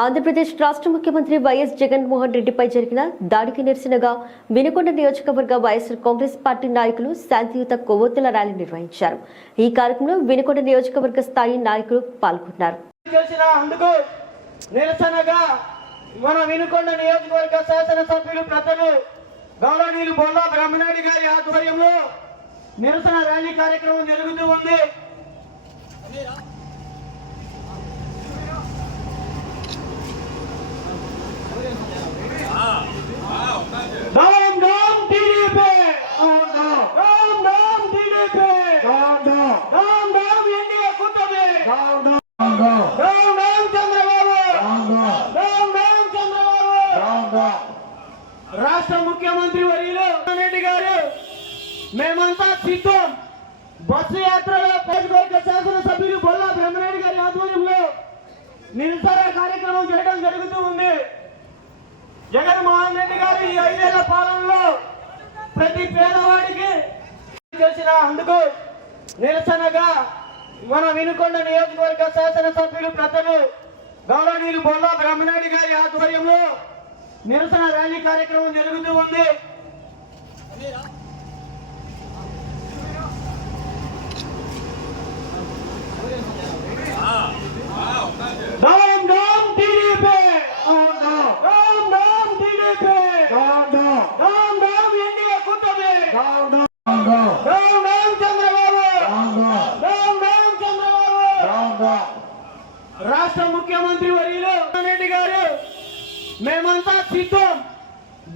ఆంధ్రప్రదేశ్ రాష్ట్ర ముఖ్యమంత్రి వైఎస్ జగన్మోహన్ రెడ్డిపై జరిగిన దాడికి నిరసనగా వినుకొండ నియోజకవర్గ వైఎస్ఆర్ కాంగ్రెస్ పార్టీ నాయకులు శాంతియుత కొవ్వొత్తుల ర్యాలీ నిర్వహించారు. ఈ కార్యక్రమంలో వినుకొండ నియోజకవర్గ స్థాయి నాయకులు పాల్గొన్నారు. నిరసనగా మన వినుకొండ నియోజకవర్గ శాసనసభ్యులు ప్రజలు గౌరవనీయులు బొల్లా బ్రహ్మనాయుడు గారి ఆధ్వర్యంలో నిరసన ర్యాలీ కార్యక్రమం జరుగుతూ ఉంది. రాష్ట్ర ముఖ్యమంత్రి వర్యులు రెడ్డి గారు మేమంతా సిద్ధం. బస్సు యాత్రలో నియోజకవర్గ శాసనసభ్యులు బొల్లా బ్రహ్మరెడ్డి గారి ఆధ్వర్యంలో నిరసన కార్యక్రమం చేయడం జరుగుతూ ఉంది. జగన్మోహన్ రెడ్డి గారు ఈ ఐదేళ్ళ పాలనలో ప్రతి పేదవాడికి చేసిన అందుకు నిరసనగా మన వినుకొండ నియోజకవర్గ శాసనసభ్యులు ప్రజలు గౌరవనీయులు బొల్లా బ్రహ్మనాయుడు గారి ఆధ్వర్యంలో నిరసన ర్యాలీ కార్యక్రమం జరుగుతూ ఉంది. రాష్ట్ర ముఖ్యమంత్రి వర్యులు రెడ్డి గారు మేమంతా సిద్ధం.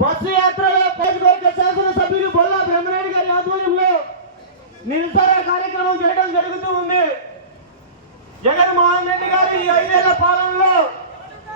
బస్సు యాత్రలో నియోజకవర్గ శాసనసభ్యులు బొల్లా బ్రహ్మరెడ్డి గారి ఆధ్వర్యంలో నిరసన కార్యక్రమం చేయడం జరుగుతూ ఉంది. జగన్మోహన్ రెడ్డి గారు ఈ ఐదేళ్ళ పాలనలో